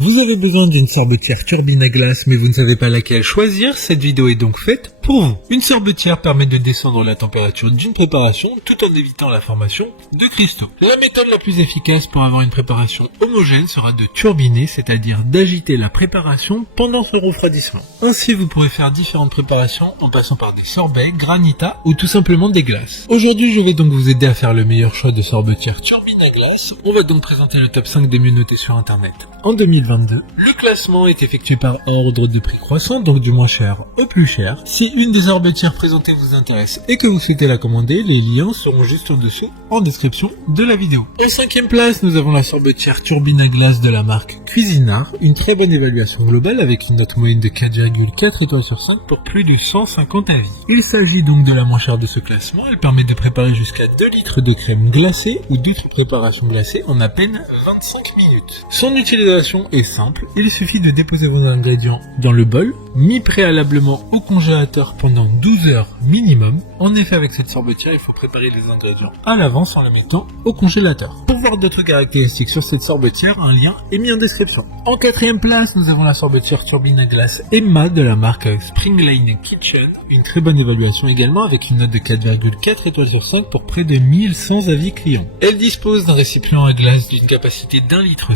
Vous avez besoin d'une sorbetière turbine à glace mais vous ne savez pas laquelle choisir, cette vidéo est donc faite pour vous. Une sorbetière permet de descendre la température d'une préparation tout en évitant la formation de cristaux. La méthode la plus efficace pour avoir une préparation homogène sera de turbiner, c'est-à-dire d'agiter la préparation pendant son refroidissement. Ainsi vous pourrez faire différentes préparations en passant par des sorbets, granita ou tout simplement des glaces. Aujourd'hui je vais donc vous aider à faire le meilleur choix de sorbetière turbine à glace. On va donc présenter le top 5 des mieux notés sur internet. En 2022, le classement est effectué par ordre de prix croissant, donc du moins cher au plus cher. Si une des sorbetières présentées vous intéresse et que vous souhaitez la commander, les liens seront juste au-dessous en description de la vidéo. En 5e place, nous avons la sorbetière turbine à glace de la marque Cuisinart, une très bonne évaluation globale avec une note moyenne de 4,4 étoiles sur 5 pour plus de 150 avis. Il s'agit donc de la moins chère de ce classement, elle permet de préparer jusqu'à 2 litres de crème glacée ou d'autres préparations glacées en à peine 25 minutes. Son utilisation est simple, il suffit de déposer vos ingrédients dans le bol, mis préalablement au congélateur pendant 12 heures minimum. En effet, avec cette sorbetière, il faut préparer les ingrédients à l'avance en les mettant au congélateur. Pour voir d'autres caractéristiques sur cette sorbetière, un lien est mis en description. En 4e place, nous avons la sorbetière turbine à glace Emma de la marque Springline Kitchen, une très bonne évaluation également avec une note de 4,4 étoiles sur 5 pour près de 1100 avis clients. Elle dispose d'un récipient à glace d'une capacité d'1,5 litre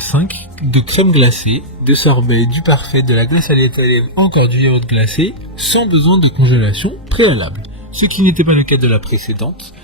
de crème glacée, de sorbet, du parfait, de la glace à l'étalève, encore du yaourt glacé, sans besoin de congélation préalable. Ce qui n'était pas le cas de la précédente.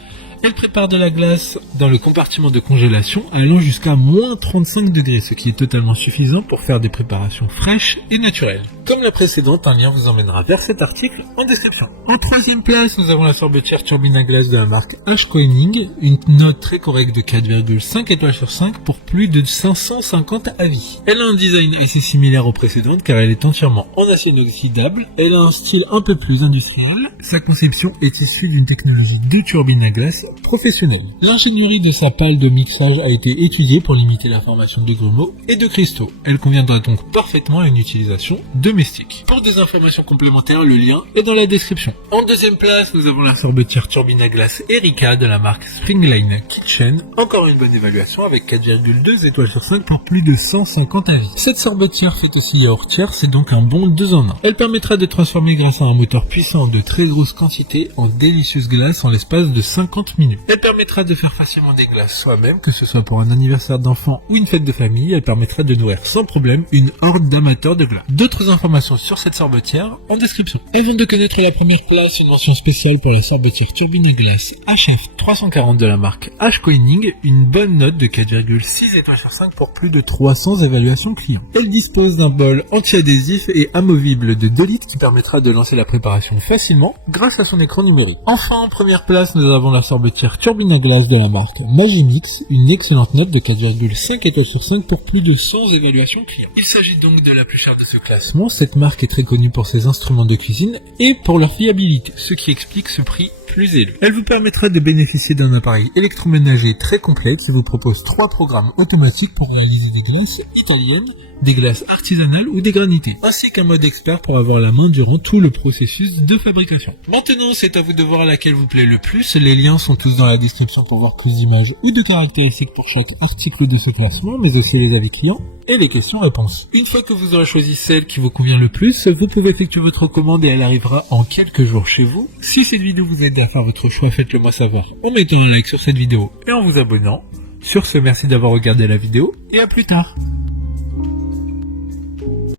Elle prépare de la glace dans le compartiment de congélation allant jusqu'à moins 35 degrés, ce qui est totalement suffisant pour faire des préparations fraîches et naturelles. Comme la précédente, un lien vous emmènera vers cet article en description. En 3e place, nous avons la sorbetière turbine à glace de la marque Ashkoenig, une note très correcte de 4,5 étoiles sur 5 pour plus de 550 avis. Elle a un design assez similaire aux précédentes car elle est entièrement en acier inoxydable, elle a un style un peu plus industriel, sa conception est issue d'une technologie de turbine à glace professionnelle. L'ingénierie de sa pale de mixage a été étudiée pour limiter la formation de grumeaux et de cristaux. Elle conviendra donc parfaitement à une utilisation domestique. Pour des informations complémentaires, le lien est dans la description. En 2e place, nous avons la sorbetière turbine à glace Erika de la marque Springline Kitchen. Encore une bonne évaluation avec 4,2 étoiles sur 5 pour plus de 150 avis. Cette sorbetière fait aussi yaourtière, c'est donc un bon 2 en 1. Elle permettra de transformer grâce à un moteur puissant de très grosses quantités en délicieuses glaces en l'espace de 50 minutes. Elle permettra de faire facilement des glaces soi-même, que ce soit pour un anniversaire d'enfant ou une fête de famille. Elle permettra de nourrir sans problème une horde d'amateurs de glace. D'autres informations sur cette sorbetière en description. Avant de connaître la première place, une mention spéciale pour la sorbetière turbine à glace HF 340 de la marque Ashkoenig, une bonne note de 4,6 étoiles sur 5 pour plus de 300 évaluations clients. Elle dispose d'un bol anti-adhésif et amovible de 2 litres qui permettra de lancer la préparation facilement grâce à son écran numérique. Enfin, en première place, nous avons la sorbetière turbine à glace de la marque Magimix, une excellente note de 4,5 étoiles sur 5 pour plus de 100 évaluations clients. Il s'agit donc de la plus chère de ce classement. Cette marque est très connue pour ses instruments de cuisine et pour leur fiabilité, ce qui explique ce prix plus élevé. Elle vous permettra de bénéficier d'un appareil électroménager très complet qui vous propose 3 programmes automatiques pour réaliser des glaces italiennes, des glaces artisanales ou des granités, ainsi qu'un mode expert pour avoir la main durant tout le processus de fabrication. Maintenant, c'est à vous de voir laquelle vous plaît le plus. Les liens sont tous dans la description pour voir plus d'images ou de caractéristiques pour chaque article de ce classement, mais aussi les avis clients et les questions-réponses. Une fois que vous aurez choisi celle qui vous convient le plus, vous pouvez effectuer votre commande et elle arrivera en quelques jours chez vous. Si cette vidéo vous aide à faire votre choix, faites-le moi savoir en mettant un like sur cette vidéo et en vous abonnant. Sur ce, merci d'avoir regardé la vidéo et à plus tard.